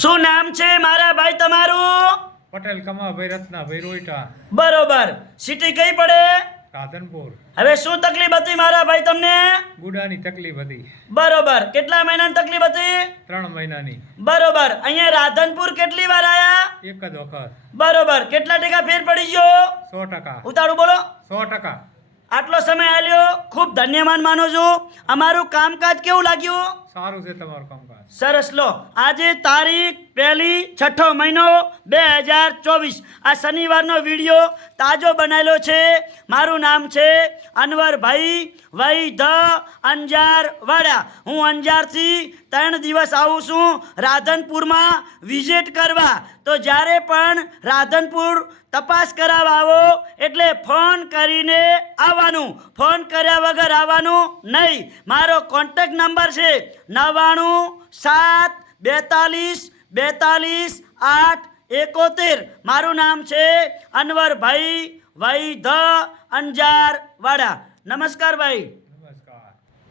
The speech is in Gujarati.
શું નામ છે મારા ભાઈ તમારું? પટેલ કમાભાઈ રત્નાભાઈ રોઈટા, બરોબર. સિટી કઈ પડે? રાધનપુર. હવે શું તકલીફ હતી મારા ભાઈ તમને? ગુડાની તકલીફ હતી. બરોબર. કેટલા મહિનાની તકલીફ હતી? 3 મહિનાની. બરોબર. અહીંયા રાધનપુર કેટલી વાર આયા? એક જ વખત. બરોબર. કેટલા ટકા ફેર પડી ગયો? 100%. ઉતાળું બોલો. 100%. આટલો સમય આલ્યો, ખૂબ ધન્યવાદ માનું છું. અમારું કામકાજ કેવું લાગ્યું? સારું છે તમારું કામકાજ. સરસ. લો, આજે તારીખ 1/6 મહિનો 2024. આ શનિવારનો વિડીયો તાજો બનાવેલો છે. મારું નામ છે અનવરભાઈ વૈધ અંજારવાડા. હું અંજારથી 3 દિવસ આવું છું રાધનપુરમાં વિઝિટ કરવા. તો જ્યારે પણ રાધનપુર તપાસ કરાવવા આવો એટલે ફોન કરીને આવવાનું, ફોન કર્યા વગર આવવાનું નહીં. મારો કોન્ટેક્ટ નંબર છે 9972422871. મારું નામ છે અનવરભાઈ વૈધ અંજારવાડા. નમસ્કાર ભાઈ.